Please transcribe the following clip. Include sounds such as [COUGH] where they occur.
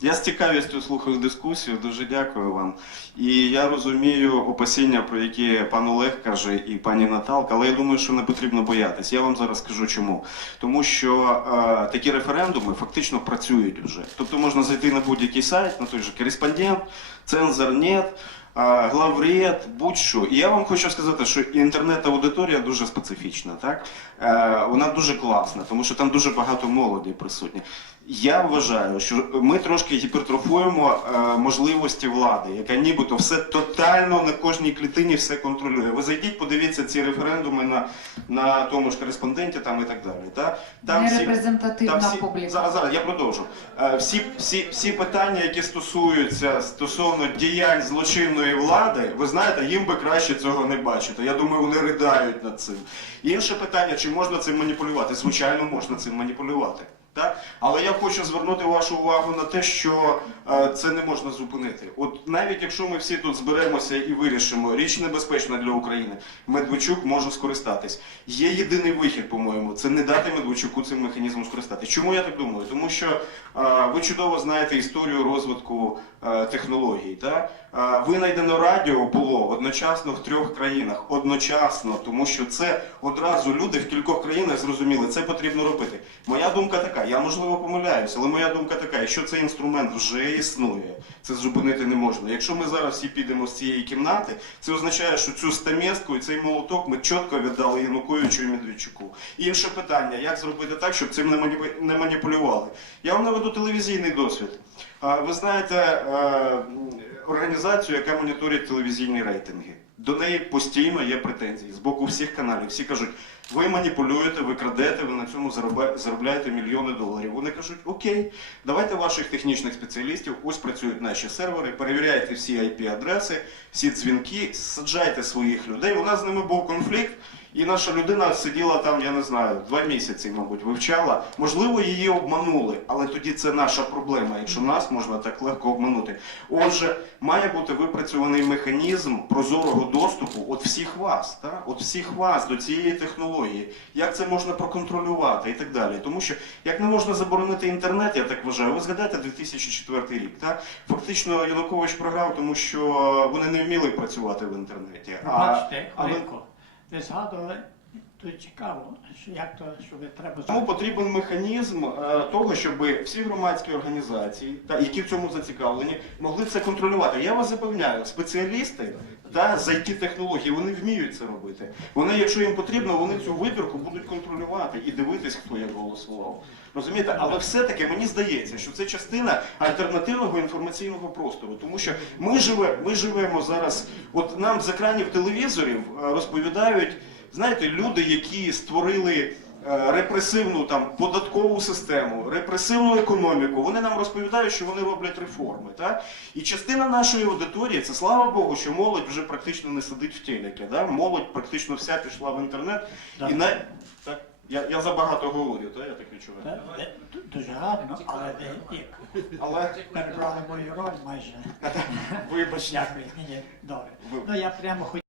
Я з цікавістю слухаю дискусію, дуже дякую вам. І я розумію опасіння, про які пан Олег каже, і пані Наталка, але я думаю, що не потрібно боятись. Я вам зараз скажу чому. Тому що е, такі референдуми фактично працюють вже. Тобто можна зайти на будь-який сайт, на той же кореспондент, цензорнет, е, главред, будь-що. І я вам хочу сказати, що інтернет-аудиторія дуже специфічна, так? Е, вона дуже класна, тому що там дуже багато молоді присутні. Я вважаю, що ми трошки гіпертрофуємо е, можливості влади, яка нібито все тотально на кожній клітині все контролює. Ви зайдіть, подивіться ці референдуми на, на тому ж кореспонденті там і так далі. Та? Там всі- Нерепрезентативна там всі- публіка. Зараз, зараз я продовжу. Е, Всі, всі, всі питання, які стосуються стосовно діянь злочинної влади, ви знаєте, їм би краще цього не бачити. Я думаю, вони ридають над цим. Інше питання, чи можна цим маніпулювати? Звичайно, можна цим маніпулювати. Так? Але я хочу звернути вашу увагу на те, що е, це не можна зупинити. От навіть якщо ми всі тут зберемося і вирішимо, річ небезпечна для України, Медведчук може скористатись. Є єдиний вихід, по-моєму, це не дати Медведчуку цим механізмом скористатись. Чому я так думаю? Тому що е, ви чудово знаєте історію розвитку технологій. Та? Е, винайдено радіо було одночасно в трьох країнах. Одночасно, тому що це одразу люди в кількох країнах зрозуміли, це потрібно робити. Моя думка така, я можливо помиляюся, але моя думка така, якщо цей інструмент вже існує, це зупинити не можна. Якщо ми зараз всі підемо з цієї кімнати, це означає, що цю стаместку і цей молоток ми чітко віддали Януковичу і Медведчуку. Інше питання, як зробити так, щоб цим не маніпулювали. Я вам наведу телевізійний досвід. Ви знаєте е, організацію, яка моніторить телевізійні рейтинги. До неї постійно є претензії з боку всіх каналів. Всі кажуть, ви маніпулюєте, ви крадете, ви на цьому заробляєте мільйони доларів. Вони кажуть, окей, давайте ваших технічних спеціалістів, ось працюють наші сервери, перевіряйте всі IP-адреси, всі дзвінки, саджайте своїх людей. У нас з ними був конфлікт. І наша людина сиділа там, я не знаю, два місяці, мабуть, вивчала. Можливо, її обманули, але тоді це наша проблема, якщо нас можна так легко обманути. Отже, має бути випрацьований механізм прозорого доступу от всіх вас, та? от всіх вас до цієї технології. Як це можна проконтролювати і так далі. Тому що як не можна заборонити інтернет, я так вважаю. Ви згадайте 2004 рік. Та? Фактично Янукович програв, тому що вони не вміли працювати в інтернеті. А ви- хвилинку. Ви згадували, тут цікаво, що як то, що ви треба Тому потрібен механізм е, того, щоб всі громадські організації, та, які в цьому зацікавлені, могли це контролювати. Я вас запевняю, спеціалісти та, з it технологій вони вміють це робити. Вони, якщо їм потрібно, вони цю вибірку будуть контролювати і дивитись, хто як голосував. Розумієте, але все-таки мені здається, що це частина альтернативного інформаційного простору, тому що ми живе, ми живемо зараз. От нам з екранів телевізорів е, розповідають, знаєте, люди, які створили е, репресивну там податкову систему, репресивну економіку. Вони нам розповідають, що вони роблять реформи. Так? І частина нашої аудиторії, це слава Богу, що молодь вже практично не сидить в телекі. Да? Молодь практично вся пішла в інтернет. Так. І на... так, я, я забагато говорю, так? я так відчуваю. Дуже гарно, але Але перебрали мою роль майже. [LAUGHS] вибачте. Дякую. Добре. Ну я прямо хотів.